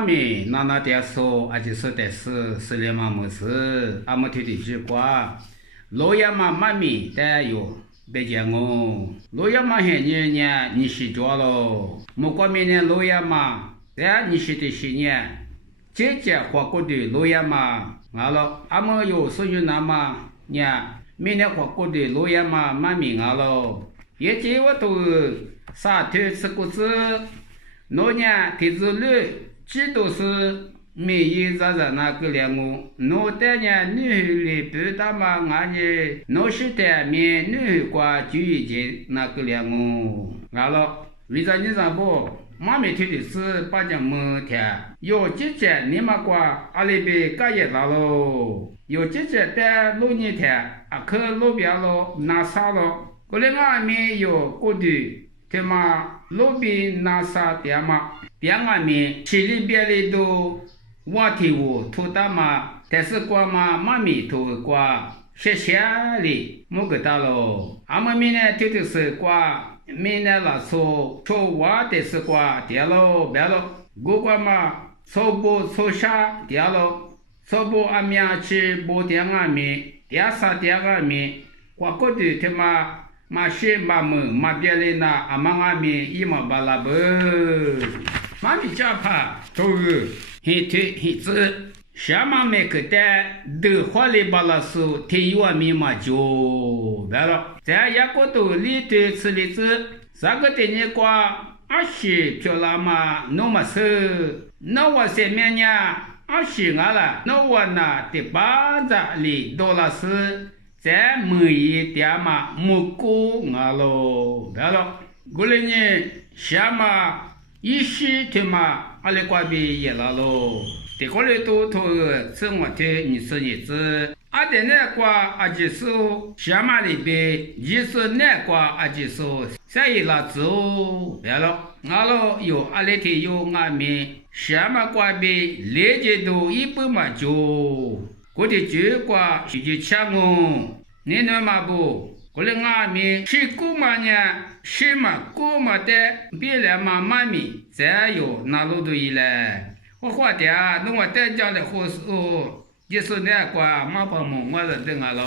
妈咪那点说，俺就是的是连嘛没事，俺们天天去qua，老爷嘛妈咪带有。别讲哦，老爷嘛现年你洗脚了，莫过明年老爷嘛，但你洗的洗年，姐姐花过的老爷嘛，完了，俺们有所有那嘛，年明年花过的老爷嘛，妈咪完了，也结我都啥头吃果子，老年天子绿，这都是。每一日那个两我，我当年女的不大嘛，俺呢，我是的面女挂就已经那个两我，完了，为啥你啥不？妈咪推的是把讲么天，有姐姐你妈挂阿里边干也拉喽，有姐姐在路年天，啊去路边喽拿啥喽，过来俺面有过的，他妈路边拿啥店嘛，店俺面心里边里都。我听我土大嘛，但是过嘛妈咪土过，谢谢哩，莫个大喽。俺们明年天是过，明年那说我的是过，掉喽别喽。我过嘛，错不错下掉喽，错不俺面去不掉俺面，掉啥掉俺面，我过的他妈些妈们妈别的那俺们俺面一毛八拉不，妈咪家怕都。黑腿黑子，下马没个单，都花里巴拉数，天有密码就完了。咱一个都里头吃里子，啥个的你挂20漂亮嘛，弄么事？那我前面呢，20俺了，那我那第八子里多了是，咱每一点嘛，没过俺喽，完了。过来呢，下马一时他妈。阿里瓜比也拉喽，这个里头生活的你是日子，阿的那瓜阿就是下马里边，也是那瓜阿就是啥也拉走，别了，阿喽有阿里头有阿面，下马瓜比连接都100嘛就，我的这瓜就抢哦，你那嘛不？过来俺们是姑妈呢，是嘛姑妈的，别来嘛妈咪，再有那路都一来，我花的啊，弄我带家的货是哦，就是那个嘛帮忙我的等下喽。